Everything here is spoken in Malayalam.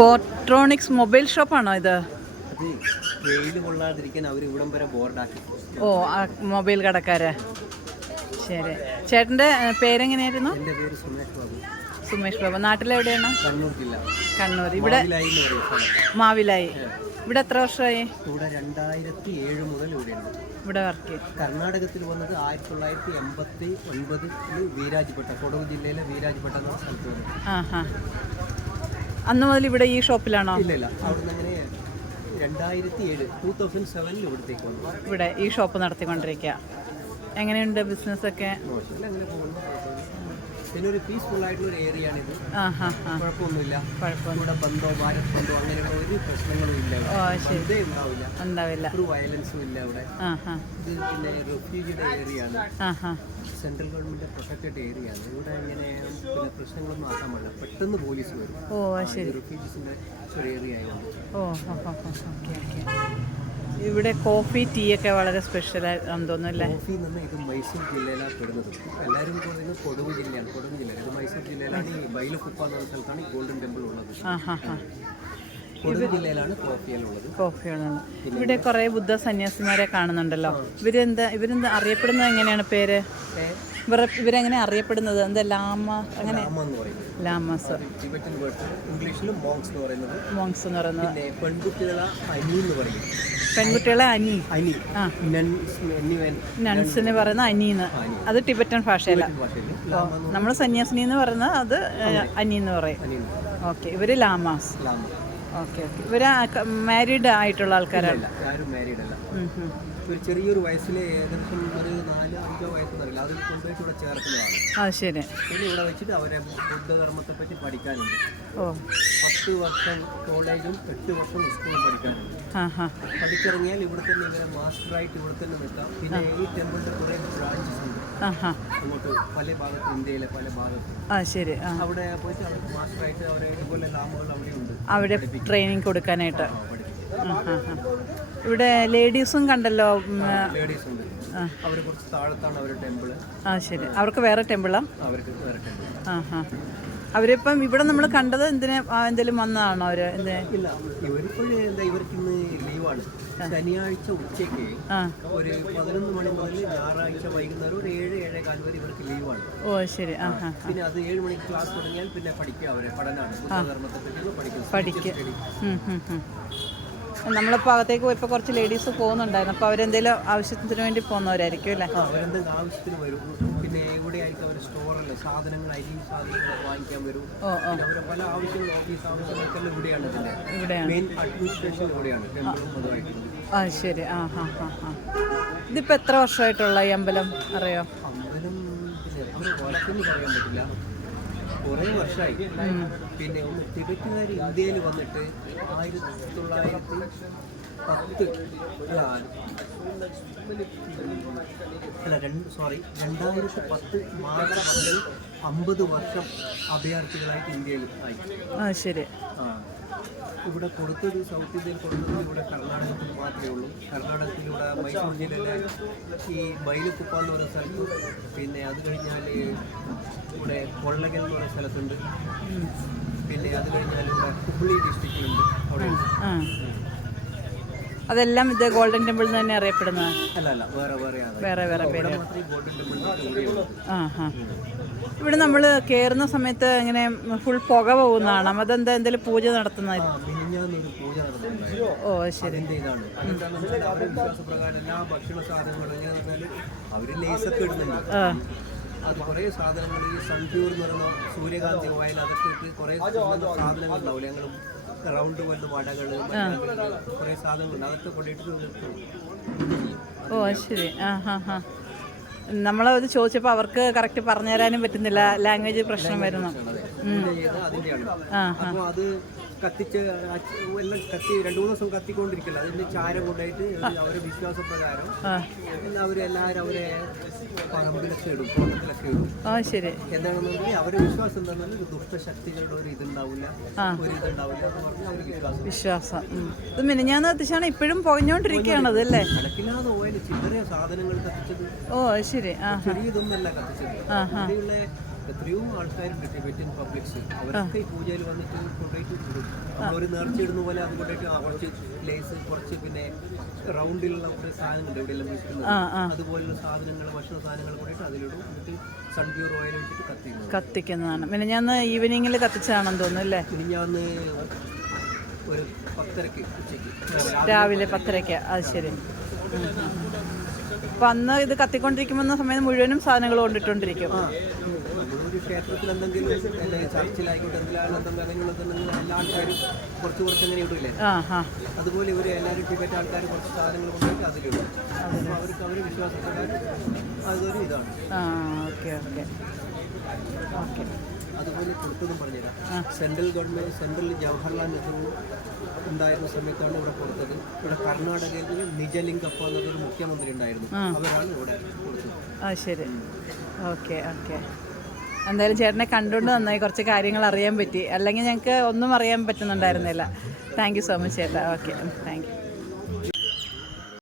പോർട്രോണിക്സ് മൊബൈൽ ഷോപ്പാണോ ഇത്? ഓ, മൊബൈൽ കടക്കാര്. ശരി. ചേട്ടൻ്റെ പേരെങ്ങനെയായിരുന്നു? സുമേഷ് ബാബു. നാട്ടിലെവിടെയാണ്? കണ്ണൂർ. ഇവിടെ മാവിലായി. ഇവിടെ എത്ര വർഷമായി? 2007 മുതൽ ഇവിടെ വർക്ക് ചെയ്യും. കർണാടകത്തിൽ വന്നത് 1989 വീരാജ്പേട്ട, കൊടകു ജില്ലയിലെ വീരാജ്പേട്ട എന്ന സ്ഥലത്ത് വന്നു. അന്ന് മുതൽ ഇവിടെ ഈ ഷോപ്പിലാണോ? ഇല്ല, അവിടുന്ന് അങ്ങനെ 2007 ഇവിടത്തേക്ക് വന്നു. ഇവിടെ ഈ ഷോപ്പ് നടത്തിക്കൊണ്ടിരിക്കുക. എങ്ങനെയുണ്ട് ബിസിനസ് ഒക്കെ? അങ്ങനെ പോകുന്നു. പിന്നെ ഒരു പീസ്ഫുൾ ആയിട്ടുള്ള ഏരിയ ആണ് ഇത്. കുഴപ്പമൊന്നുമില്ല. ഇവിടെ ബന്ധോ ഭാരത് ബന്ധോ അങ്ങനെയുള്ള ഒരു പ്രശ്നങ്ങളും ഇല്ല. ഉണ്ടാവില്ല. ഒരു വയലൻസും ഇല്ല ഇവിടെ. ഇത് പിന്നെ റെഫ്യൂജിയുടെ ഏരിയ ആണ്. സെൻട്രൽ ഗവൺമെന്റ് പ്രൊട്ടക്റ്റഡ് ഏരിയ ആണ്. ഇവിടെ ഇങ്ങനെ പിന്നെ പ്രശ്നങ്ങളൊന്നും ആക്കാൻ പാടില്ല. പെട്ടെന്ന് പോലീസ് വരും. റെഫ്യൂജീസിന്റെ ഒരു ഏരിയ ആയതുകൊണ്ട്. ഇവിടെ കോഫി ടീ ഒക്കെ വളരെ സ്പെഷ്യൽ ആണെന്ന് തോന്നുന്നു. കോഫി എന്ന് ഇത് മൈസൂർ ജില്ലയിലാണ് പെടുന്നത്. എല്ലാവരും പറയുന്നത് കൊടകു ജില്ലയാണ്. കൊടകു ജില്ല ഇത് മൈസൂർ ജില്ലയിലാണ്. ഈ ബൈലക്കുപ്പ എന്ന സ്ഥലത്താണ് ഈ ഗോൾഡൻ ടെമ്പിൾ ഉള്ളത്. കൊടകു ജില്ലയിലാണ് കോഫിയുള്ളത്. ഇവിടെ കുറെ ബുദ്ധ സന്യാസിമാരെ കാണുന്നുണ്ടല്ലോ. ഇവരെന്താ അറിയപ്പെടുന്നത്? എങ്ങനെയാണ് പേര്? ഇവരെങ്ങനെ അറിയപ്പെടുന്നത്? എന്താ ലാമ? അങ്ങനെ ലാമസ്. മോങ്സ് എന്ന് പറയുന്നത്. പെൺകുട്ടികളെ അനി. നൺസിന് പറയുന്ന അനിന്ന്. അത് ടിബറ്റൻ ഭാഷയല്ല. നമ്മൾ സന്യാസിനി എന്ന് പറയുന്നത് അത് അനി എന്ന് പറയും. ഓക്കെ. ഇവര് ലാമാസ്. ഓക്കെ. ഇവര് മാരീഡ് ആയിട്ടുള്ള ആൾക്കാരല്ല. ഒരു ചെറിയൊരു വയസ്സിൽ ഏകദേശം ഒരു 4-5 വയസ്സൊന്നുമില്ല. അത് കൊണ്ടുപോയിട്ട് ഇവിടെ ചേർക്കുന്നതാണ്. അത് ശരി. പിന്നെ ഇവിടെ വെച്ചിട്ട് അവരെ ബുദ്ധധർമ്മത്തെ പറ്റി പഠിക്കാനുണ്ട്. 10 വർഷം കോളേജും 8 വർഷം സ്കൂളും പഠിക്കാനുണ്ട്. പഠിച്ചിറങ്ങിയാൽ ഇവിടെ തന്നെ ഇവരെ മാസ്റ്ററായിട്ട് ഇവിടെ തന്നെ നിൽക്കാം. പിന്നെ ഈ ടെമ്പിളിന്റെ കുറെ ബ്രാഞ്ചസ് ഉണ്ട് അങ്ങോട്ട് പല ഭാഗത്ത്, ഇന്ത്യയിലെ പല ഭാഗത്ത്. അവിടെ പോയിട്ട് അവർക്ക് മാസ്റ്ററായിട്ട് അവരെ ഇതുപോലെ ലാമുകൾ അവിടെ ഉണ്ട്. അവിടെ ട്രെയിനിങ് കൊടുക്കാനായിട്ട്. ഇവിടെ ലേഡീസും കണ്ടല്ലോ. ലേഡീസ് ഉണ്ട്. അവർ കുറച്ച് താഴത്താണ് അവരുടെ ടെമ്പിൾ. ശരി. അവർക്ക് വേറെ ടെമ്പിളാ? അവർക്ക് വേറെ ടെമ്പിൾ. അവരിപ്പം ഇവിടെ നമ്മൾ കണ്ടത് എന്തെങ്കിലും വന്നതാണോ അവര്? ഇല്ല, ഇവരിപ്പോഴും എന്താ, ഇവർക്ക് ഇന്ന് ലീവാണ്. ശനിയാഴ്ച ഉച്ചയ്ക്ക് ഒരു 11 മണി മുതൽ ഞായറാഴ്ച വൈകുന്നേരം ഒരു 7-7:15 വരെ ഇവർക്ക് ലീവാണ്. ഓ ശരി. പിന്നെ അത് 7 മണിക്ക് ക്ലാസ് തുടങ്ങിയാൽ പിന്നെ പഠിക്കുക, അവരെ പഠനമാണ്, ബുദ്ധധർമ്മത്തെ പറ്റി പഠിക്കും. നമ്മളിപ്പോൾ അകത്തേക്ക് പോയപ്പോൾ കുറച്ച് ലേഡീസ് പോകുന്നുണ്ടായിരുന്നു. അപ്പോൾ അവരെന്തെങ്കിലും ആവശ്യത്തിന് വേണ്ടി പോകുന്നവരായിരിക്കും അല്ലേ? അവരെന്തെങ്കിലും ആവശ്യത്തിന് വരും. പിന്നെ ഇവിടെ ആയിരിക്കും അവർ സ്റ്റോറല്ലേ, സാധനങ്ങൾ, അരി സാധനങ്ങൾ വാങ്ങിക്കാൻ വരും. അവരെ പല ആവശ്യങ്ങളും, ഓഫീസ് ആവശ്യങ്ങൾക്കെല്ലാം ഇവിടെയാണ്. ഇതിൻ്റെ മെയിൻ അഡ്മിനിസ്ട്രേഷൻ ഇവിടെയാണ്, ടെമ്പിളും അതുമായിട്ട്. ശരി. ഇതിപ്പോൾ എത്ര വർഷമായിട്ടുള്ള ഈ അമ്പലം അറിയോ? അമ്പലം എത്ര കൊലക്കെന്ന് പറയാൻ പറ്റില്ല, കുറേ വർഷമായി. പിന്നെ ഒന്ന് ടിബറ്റുകാർ ഇന്ത്യയിൽ വന്നിട്ട് 1910 മാർച്ച് മുതൽ 50 വർഷം അഭയാർത്ഥികളായിട്ട് ഇന്ത്യയിൽ ആയി. ശരി. ഇവിടെ കൊടുത്തത്, സൗത്ത് ഇന്ത്യയിൽ കൊടുത്തത് ഇവിടെ കർണാടകത്തിൽ മാത്രമേ ഉള്ളൂ. കർണാടകത്തിലൂടെ മൈസൂർ ജില്ലയിലെ ഈ ബൈലക്കുപ്പ എന്ന് പറയുന്ന സ്ഥലത്ത്, പിന്നെ അത് കഴിഞ്ഞാൽ ഇവിടെ കൊള്ളകൽ എന്ന് പറയുന്ന സ്ഥലത്തുണ്ട്. പിന്നെ അത് കഴിഞ്ഞാൽ ഇവിടെ ഹുബ്ലി ഡിസ്ട്രിക്റ്റിലുണ്ട്. അവിടെ അതെല്ലാം ഇത് ഗോൾഡൻ ടെമ്പിൾ തന്നെ അറിയപ്പെടുന്നത്? അല്ല, വേറെ പേര്. Golden temple. ഇവിടെ നമ്മൾ കയറുന്ന സമയത്ത് ഇങ്ങനെ ഫുൾ പുക പോകുന്നതാണ്. അതെന്താ, എന്തെങ്കിലും പൂജ നടത്തുന്നത്? പൂജ നടത്തുന്നുണ്ടായിരുന്നു. ഓ ശരി. അവരുടെ വിശ്വാസപ്രകാരം എല്ലാ ഭക്ഷണ സാധനങ്ങളും അവര് ലേസൊക്കെ ഇടുന്നുണ്ട്. അത് കുറേ സാധനങ്ങൾ, ഈ സൺപ്യൂർ എന്ന് പറയുന്ന സൂര്യകാന്തി ഓയിൽ, അതൊക്കെ ഇട്ട് കുറേ സാധനങ്ങൾ ഉണ്ടാവില്ല, ഞങ്ങളും റൗണ്ട് പോലത്തെ വടകൾ, കുറേ സാധനങ്ങളുണ്ട്, അതൊക്കെ കൊണ്ടിട്ട്. ഓ ശരി. നമ്മളത് ചോദിച്ചപ്പോൾ അവർക്ക് കറക്റ്റ് പറഞ്ഞു തരാനും പറ്റുന്നില്ല, ലാംഗ്വേജ് പ്രശ്നം വരുന്നു. അപ്പോൾ അത് കത്തിച്ച് എല്ലാം 2-3 ദിവസം കത്തിക്കൊണ്ടിരിക്കില്ല. അതിന്റെ ചാരം കൊണ്ടായിട്ട് അവരുടെ വിശ്വാസപ്രകാരം അവരെല്ലാവരും അവരെ പറമ്പിലൊക്കെ ഇടും, തോട്ടത്തിലൊക്കെ ഇടും. ശരി. എന്താണെന്നുണ്ടെങ്കിൽ അവരുടെ വിശ്വാസം എന്താണെന്നുണ്ടെങ്കിൽ ദുഷ്ടശക്തികളുടെ ഒരു ഇതുണ്ടാവില്ല, ഒരു ഇതുണ്ടാവില്ല എന്ന് പറഞ്ഞാൽ അവർക്ക് വിശ്വാസം. ഇത് മിനിഞ്ഞാന്ന് കത്തിച്ചാണ് ഇപ്പോഴും പോയിക്കൊണ്ടിരിക്കുകയാണത് അല്ലേ? കണക്കില്ലാതെ ഓയിൽ ചില്ലറ സാധനങ്ങൾ കത്തിച്ചത്. ഓ ശരി. ചെറിയ ഇതൊന്നല്ല കത്തിച്ചത്. എത്രയോ ആൾക്കാരുണ്ട് ടിബറ്റൻ പബ്ലിക്സ്, അവരൊക്കെ ഈ പൂജയിൽ വന്നിട്ട് കൊണ്ടുപോയിട്ട് ഇടും. നമ്മളൊരു നേർച്ച ഇടുന്ന പോലെ അത് കൊണ്ടുപോയിട്ട് കുറച്ച് ലേസ്, കുറച്ച് പിന്നെ റൗണ്ടിലുള്ള കുറേ സാധനങ്ങളുണ്ട് ഇവിടെയെല്ലാം വിൽക്കുന്നത്, അതുപോലുള്ള സാധനങ്ങൾ, ഭക്ഷണ സാധനങ്ങൾ കൊണ്ടിട്ട് അതിലിടും. എന്നിട്ട് സൺപ്യൂർ ഓയിൽ വെച്ചിട്ട് കത്തിക്കുന്നതാണ്. പിന്നെ ഞാൻ ഈവനിങ്ങിൽ കത്തിച്ചതാണെന്ന് തോന്നുന്നു അല്ലേ? ഞാൻ ഒരു 10:30 ഉച്ചയ്ക്ക്, രാവിലെ 10:30. അത് ശരി. അപ്പം അന്ന് ഇത് കത്തിക്കൊണ്ടിരിക്കുമെന്ന സമയത്ത് മുഴുവനും സാധനങ്ങൾ കൊണ്ടിട്ടുണ്ടിരിക്കും. ഒരു ക്ഷേത്രത്തിൽ എന്തെങ്കിലും ചർച്ചിലായിക്കോട്ടെ, എന്തെങ്കിലും അങ്ങനെയുള്ള എല്ലാ ആൾക്കാരും കുറച്ച് അങ്ങനെ ഇടില്ലേ, അതുപോലെ ഇവർ എല്ലാവരും ടിബറ്റ് ആൾക്കാർ കുറച്ച് സാധനങ്ങൾ കൊണ്ടുപോയിട്ട് അതിലിടും. അപ്പോൾ അവർക്ക് അവരുടെ വിശ്വാസപ്രകാരം അതൊരു ഇതാണ്. അതുപോലെ കൊടുത്തതും പറഞ്ഞുതരാം. Central government, central Jawaharlal Nehru ഉണ്ടായിരുന്ന സമയത്താണ് ഇവിടെ കൊടുത്തത്. ഇവിടെ കർണാടകയിൽ നിജലിംഗപ്പ എന്നൊരു മുഖ്യമന്ത്രി ഉണ്ടായിരുന്നു, അവരാണ് ഇവിടെ കൊടുത്തത്. ശരി. എന്തായാലും ചേട്ടനെ കണ്ടുകൊണ്ട് നന്നായി, കുറച്ച് കാര്യങ്ങൾ അറിയാൻ പറ്റി. അല്ലെങ്കിൽ ഞങ്ങൾക്ക് ഒന്നും അറിയാൻ പറ്റുന്നുണ്ടായിരുന്നില്ല. താങ്ക് യു സോ മച്ച് ചേട്ടാ. Thank you.